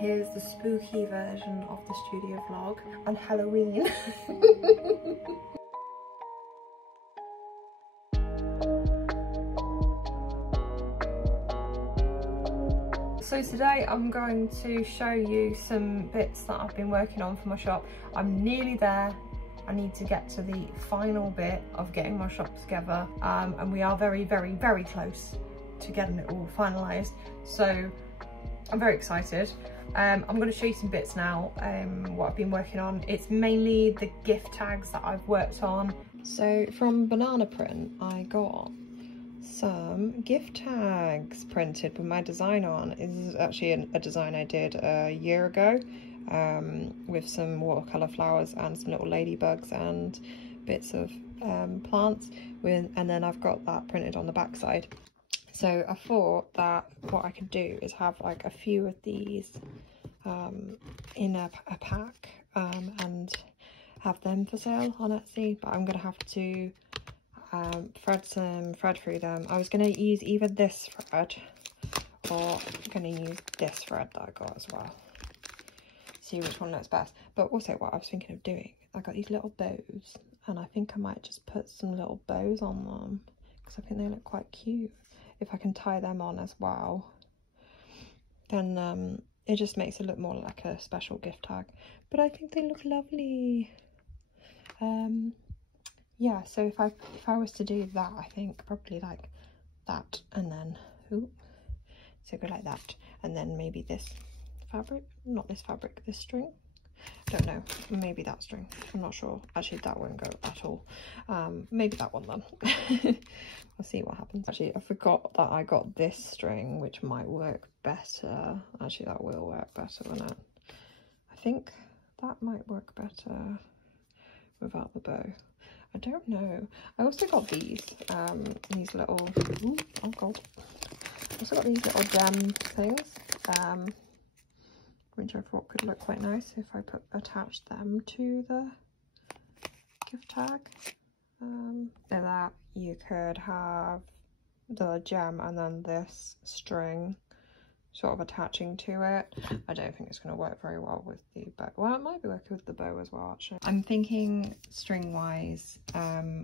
Here's the spooky version of the studio vlog on Halloween. So today I'm going to show you some bits that I've been working on for my shop. I'm nearly there. I need to get to the final bit of getting my shop together, and we are very, very, very close to getting it all finalised. So I'm very excited. I'm going to show you some bits now, what I've been working on. It's mainly the gift tags that I've worked on. So from BananaPrint, I got some gift tags printed with my design on. This is actually a design I did a year ago, with some watercolour flowers and some little ladybugs and bits of plants, and then I've got that printed on the back side. So I thought that what I could do is have like a few of these in a pack, and have them for sale on Etsy, but I'm going to have to thread through them. I was going to use either this thread, or I'm going to use this thread that I got as well. See which one looks best. But also what I was thinking of doing, I got these little bows, and I think I might just put some little bows on them, because I think they look quite cute. If I can tie them on as well, then it just makes it look more like a special gift tag. But I think they look lovely. Yeah, so if I was to do that, I think probably like that, and then so go like that, and then maybe this fabric, not this fabric, this string. Don't know, maybe that string, I'm not sure. Actually, that won't go at all. Maybe that one then. I'll see what happens. Actually, I forgot that I got this string, which might work better. Actually, that will work better than it. I think that might work better without the bow. I don't know. I also got these little, oh god. I also got these little gem things, which I thought could look quite nice if I attached them to the gift tag. And that you could have the gem and then this string sort of attaching to it. I don't think it's going to work very well with the bow. Well, it might be working with the bow as well, actually. I'm thinking string wise,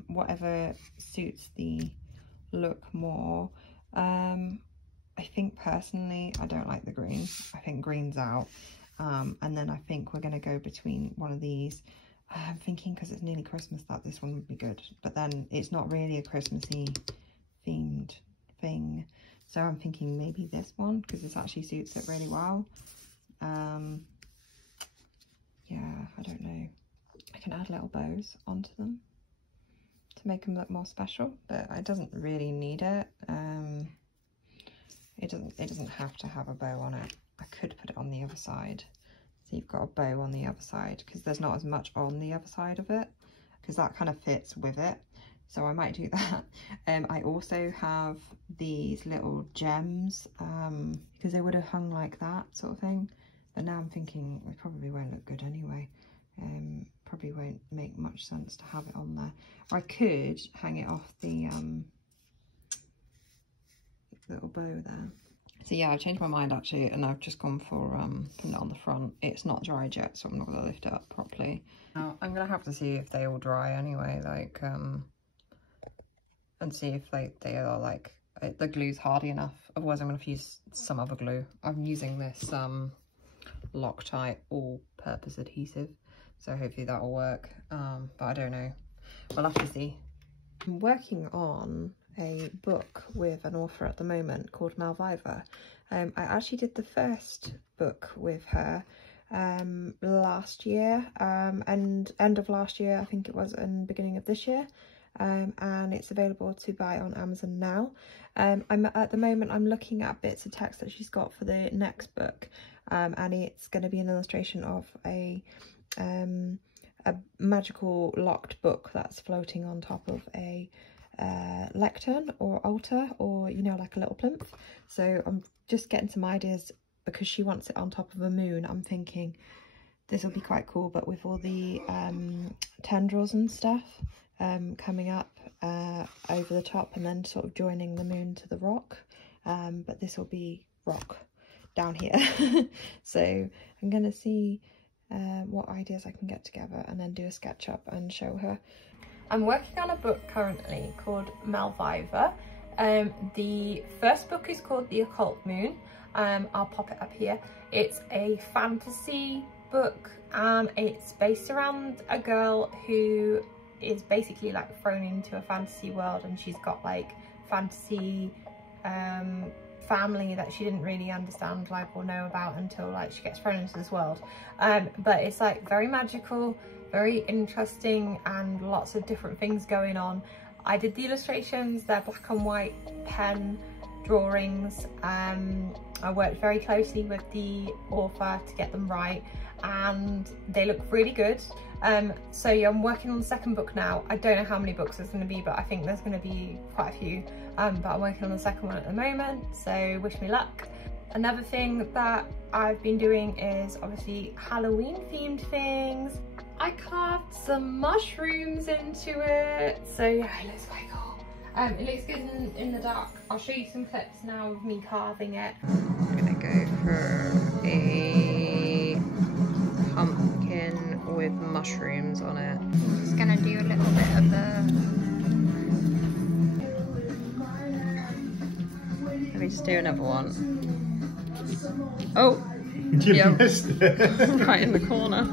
whatever suits the look more. I think personally I don't like the green. I think green's out. And then I think we're going to go between one of these. I'm thinking, because it's nearly Christmas, that this one would be good, but then it's not really a Christmassy themed thing. So I'm thinking maybe this one, because this actually suits it really well. Yeah, I don't know. I can add little bows onto them to make them look more special, but it doesn't really need it. It doesn't have to have a bow on it. I could put it on the other side. So you've got a bow on the other side, because there's not as much on the other side of it, because that kind of fits with it. So I might do that. I also have these little gems, because they would have hung like that sort of thing. But now I'm thinking it probably won't look good anyway. Probably won't make much sense to have it on there. Or I could hang it off the little bow there. So yeah, I've changed my mind actually, and I've just gone for putting it on the front. It's not dried yet, so I'm not going to lift it up properly. Now I'm going to have to see if they all dry anyway, like and see if they are like, the glue's hardy enough. Otherwise I'm going to use some other glue. I'm using this Loctite all-purpose adhesive, so hopefully that will work, but I don't know. We'll have to see. I'm working on a book with an author at the moment called Malvivor. I actually did the first book with her last year, and end of last year, I think it was, and beginning of this year. And it's available to buy on Amazon now. At the moment I'm looking at bits of text that she's got for the next book, and it's going to be an illustration of a magical locked book that's floating on top of a lectern or altar, or you know, like a little plinth. So I'm just getting some ideas, because she wants it on top of a moon. I'm thinking this will be quite cool, but with all the tendrils and stuff coming up over the top, and then sort of joining the moon to the rock. But this will be rock, down here. So I'm gonna see what ideas I can get together and then do a sketch up and show her. I'm working on a book currently called Malvivor. The first book is called The Occult Moon. I'll pop it up here. It's a fantasy book. It's based around a girl who is basically like thrown into a fantasy world, and she's got like fantasy family that she didn't really understand like or know about until like she gets thrown into this world. But it's like very magical, very interesting, and lots of different things going on. I did the illustrations, they're black and white pen drawings. I worked very closely with the author to get them right, and they look really good. So yeah, I'm working on the second book now. I don't know how many books there's going to be, but I think there's going to be quite a few. But I'm working on the second one at the moment, so wish me luck. Another thing that I've been doing is obviously Halloween themed things. I carved some mushrooms into it, so yeah, it looks quite cool. It looks good in the dark. I'll show you some clips now of me carving it. I'm gonna go for a pumpkin with mushrooms on it. I'm just gonna do a little bit of the... Let me just do another one. Oh! You missed it! Right in the corner.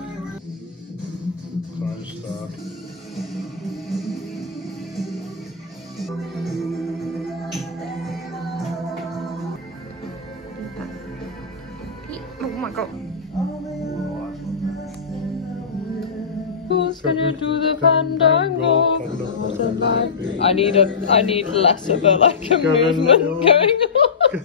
Oh my god. Who's gonna do the fandango? I need less of a movement going on.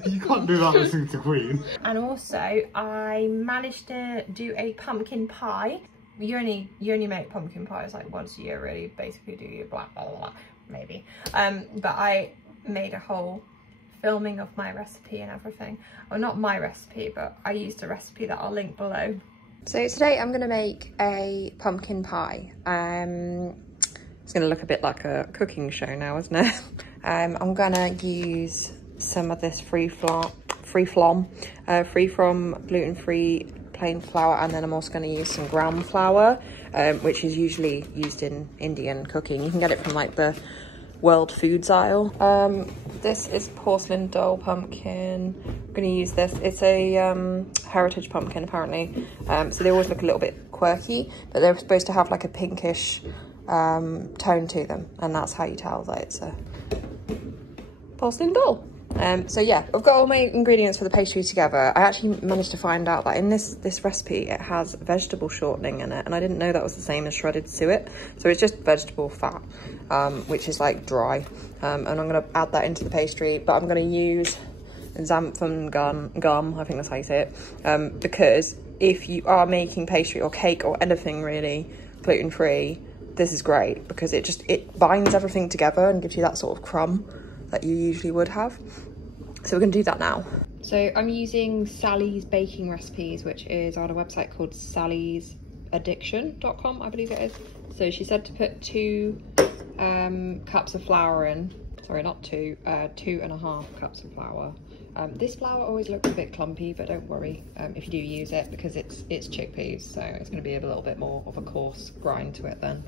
You can't do that listening to Queen. And also I managed to do a pumpkin pie. You only make pumpkin pies like once a year really, basically do your blah blah blah maybe. But I made a whole filming of my recipe and everything. Well, not my recipe, but I used a recipe that I'll link below. So today I'm gonna make a pumpkin pie. It's gonna look a bit like a cooking show now, isn't it? I'm gonna use some of this free from gluten-free plain flour, and then I'm also going to use some gram flour, which is usually used in Indian cooking. You can get it from like the world foods aisle. This is porcelain doll pumpkin. I'm going to use this. It's a heritage pumpkin apparently, so they always look a little bit quirky, but they're supposed to have like a pinkish tone to them, and that's how you tell that it's a porcelain doll. So yeah, I've got all my ingredients for the pastry together. I actually managed to find out that in this recipe it has vegetable shortening in it, and I didn't know that was the same as shredded suet. So it's just vegetable fat, which is like dry, and I'm going to add that into the pastry, but I'm going to use xanthan gum, I think that's how you say it, because if you are making pastry or cake or anything really gluten-free, this is great because it binds everything together and gives you that sort of crumb that you usually would have. So we're going to do that now. So I'm using Sally's baking recipes, which is on a website called sallysaddiction.com, I believe it is. So she said to put 2 cups of flour in. Sorry, not 2, 2.5 cups of flour. This flour always looks a bit clumpy, but don't worry if you do use it, because it's chickpeas, so it's going to be a little bit more of a coarse grind to it than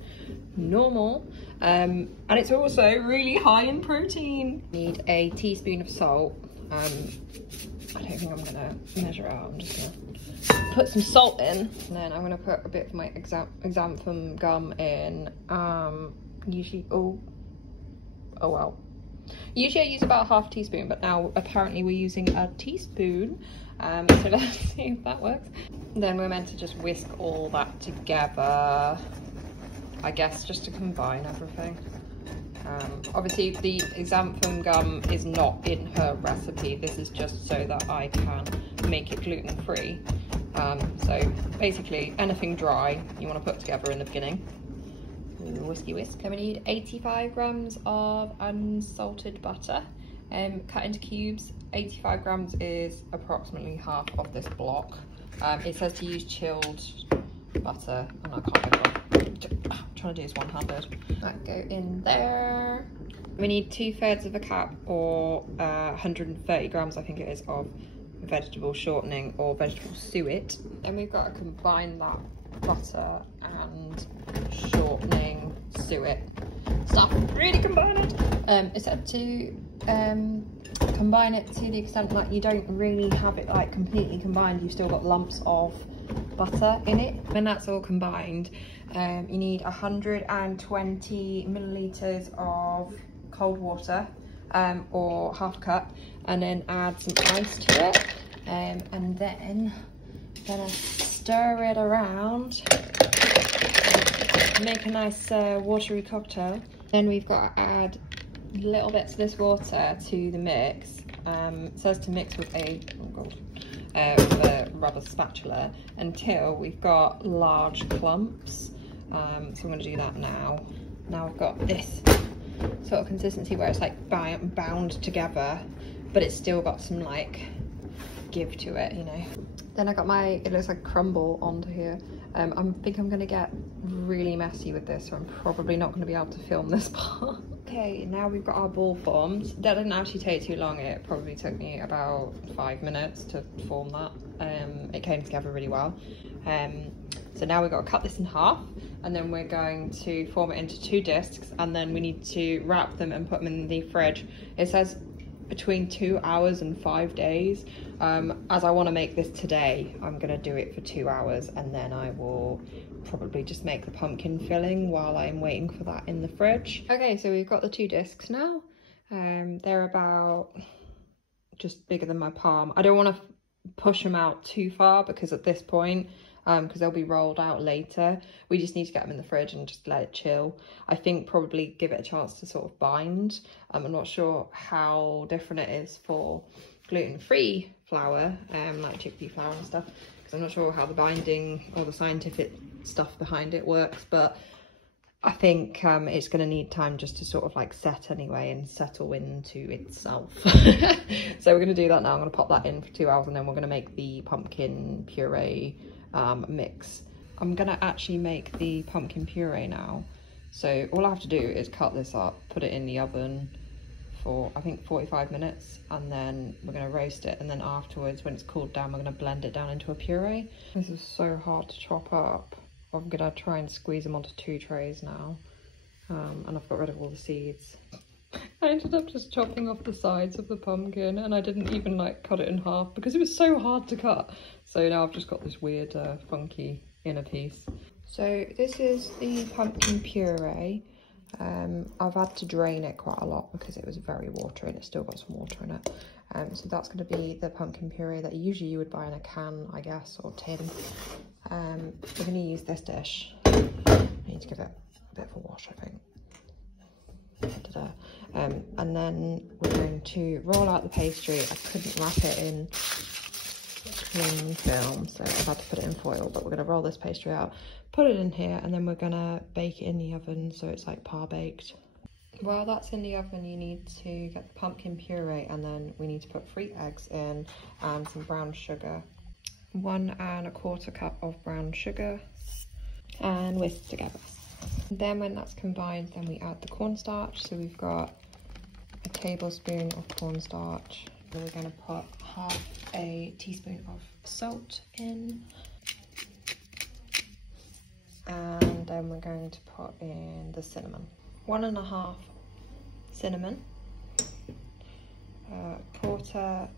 normal. And it's also really high in protein. Need a teaspoon of salt. I don't think I'm going to measure it out. I'm just going to put some salt in, and then I'm going to put a bit of my xanthan gum in. Usually, oh well. Usually I use about half a teaspoon, but now apparently we're using a teaspoon. So let's see if that works. Then we're meant to just whisk all that together, I guess, just to combine everything. Obviously the xanthan gum is not in her recipe. This is just so that I can make it gluten-free. So basically anything dry you want to put together in the beginning. Whiskey whisk. Then we need 85 grams of unsalted butter, cut into cubes. 85 grams is approximately half of this block. It says to use chilled butter, and I can't remember. I'm trying to do this one-handed. That go in there. We need 2/3 of a cup, or 130 grams I think it is, of vegetable shortening or vegetable suet. Then we've got to combine that butter and shortening suet stuff, really combine it. It's said to combine it to the extent that you don't really have it like completely combined, you've still got lumps of butter in it. When that's all combined, you need 120 milliliters of cold water, or half a cup, and then add some ice to it, and then gonna stir it around, make a nice watery cocktail. Then we've got to add little bits of this water to the mix. It says to mix with a with a rubber spatula until we've got large clumps. So I'm going to do that now. Now I've got this sort of consistency where it's like bound together, but it's still got some like give to it, you know. Then I got my, it looks like crumble onto here. I think I'm gonna get really messy with this, so I'm probably not gonna be able to film this part. Okay, now we've got our ball formed. That didn't actually take too long. It probably took me about 5 minutes to form that. It came together really well. So now we've got to cut this in half, and then we're going to form it into 2 discs, and then we need to wrap them and put them in the fridge. It says between 2 hours and 5 days. As I want to make this today, I'm going to do it for 2 hours, and then I will probably just make the pumpkin filling while I'm waiting for that in the fridge. Okay, so we've got the 2 discs now. They're about just bigger than my palm. I don't want to push them out too far because at this point, because they'll be rolled out later, we just need to get them in the fridge and just let it chill. I think probably give it a chance to sort of bind. I'm not sure how different it is for gluten-free flour, like chickpea flour and stuff, because I'm not sure how the binding or the scientific stuff behind it works, but I think it's going to need time just to sort of like set anyway and settle into itself. So we're going to do that now. I'm going to pop that in for 2 hours, and then we're going to make the pumpkin puree mix. I'm going to actually make the pumpkin puree now. So all I have to do is cut this up, put it in the oven for I think 45 minutes, and then we're going to roast it, and then afterwards when it's cooled down we're going to blend it down into a puree. This is so hard to chop up. I'm going to try and squeeze them onto 2 trays now, and I've got rid of all the seeds. I ended up just chopping off the sides of the pumpkin, and I didn't even like cut it in half because it was so hard to cut. So now I've just got this weird funky inner piece. So this is the pumpkin puree. I've had to drain it quite a lot because it was very watery and it's still got some water in it. So that's going to be the pumpkin puree that usually you would buy in a can, I guess, or tin. We're going to use this dish. I need to give it a bit of a wash, I think. And then we're going to roll out the pastry. I couldn't wrap it in cling film, so I've had to put it in foil, but we're going to roll this pastry out, put it in here, and then we're going to bake it in the oven so it's like par baked. While that's in the oven, you need to get the pumpkin puree, and then we need to put 3 eggs in and some brown sugar. 1 1/4 cup of brown sugar, and whisk together. Then when that's combined, then we add the cornstarch. So we've got a tablespoon of cornstarch. Then we're going to put half a teaspoon of salt in. And then we're going to put in the cinnamon. 1 1/2 cinnamon. 1/4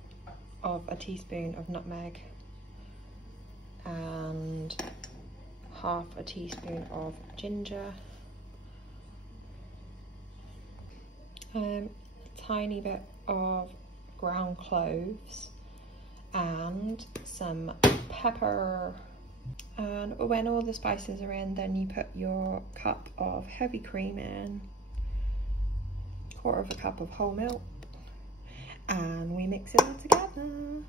of a teaspoon of nutmeg. And half a teaspoon of ginger, a tiny bit of ground cloves, and some pepper. And when all the spices are in, then you put your cup of heavy cream in, 1/4 cup of whole milk, and we mix it all together.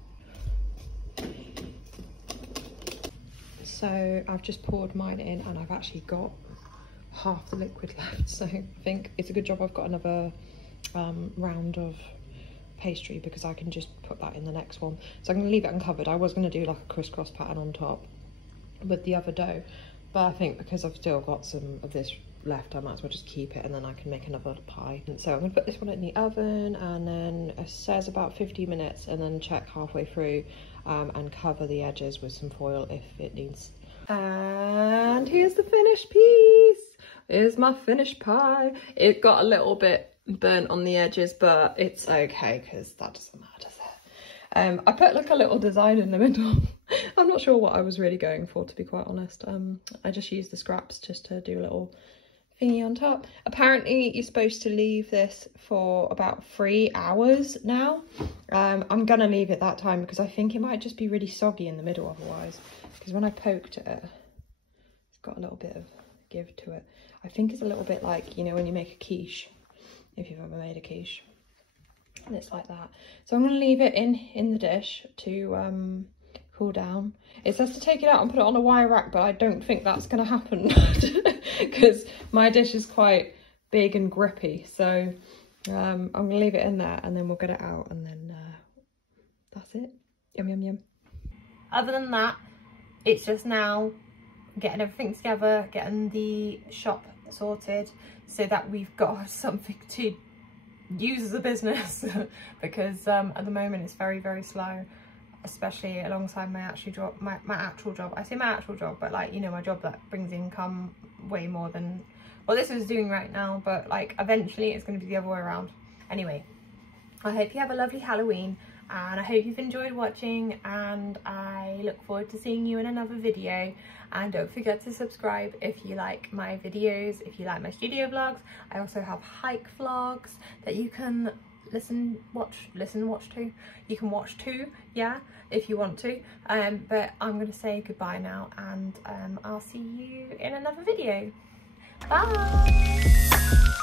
So I've just poured mine in, and I've actually got half the liquid left, so I think it's a good job I've got another round of pastry, because I can just put that in the next one. So I'm going to leave it uncovered. I was going to do like a crisscross pattern on top with the other dough, but I think because I've still got some of this left, I might as well just keep it and then I can make another pie. And so I'm gonna put this one in the oven, and then it says about 50 minutes, and then check halfway through and cover the edges with some foil if it needs. And here's the finished piece. Here's my finished pie. It got a little bit burnt on the edges, but it's okay because that doesn't matter, does it? I put like a little design in the middle. I'm not sure what I was really going for, to be quite honest. I just used the scraps just to do a little thingy on top. Apparently you're supposed to leave this for about 3 hours now. I'm gonna leave it that time because I think it might just be really soggy in the middle otherwise, because when I poked it, it's got a little bit of give to it. I think it's a little bit like, you know, when you make a quiche, if you've ever made a quiche, and it's like that. So I'm gonna leave it in the dish to cool down. It says to take it out and put it on a wire rack, but I don't think that's gonna happen because my dish is quite big and grippy. So I'm gonna leave it in there and then we'll get it out, and then that's it. Yum, yum, yum. Other than that, it's just now getting everything together, getting the shop sorted so that we've got something to use as a business because at the moment it's very, very slow, especially alongside my actual job. My actual job, I say my actual job, but like, you know, my job that brings income way more than what this is doing right now, but like eventually it's going to be the other way around. Anyway, I hope you have a lovely Halloween, and I hope you've enjoyed watching, and I look forward to seeing you in another video. And don't forget to subscribe if you like my videos, if you like my studio vlogs. I also have hike vlogs that you can watch to. You can watch too, yeah, if you want to. But I'm gonna say goodbye now, and I'll see you in another video. Bye.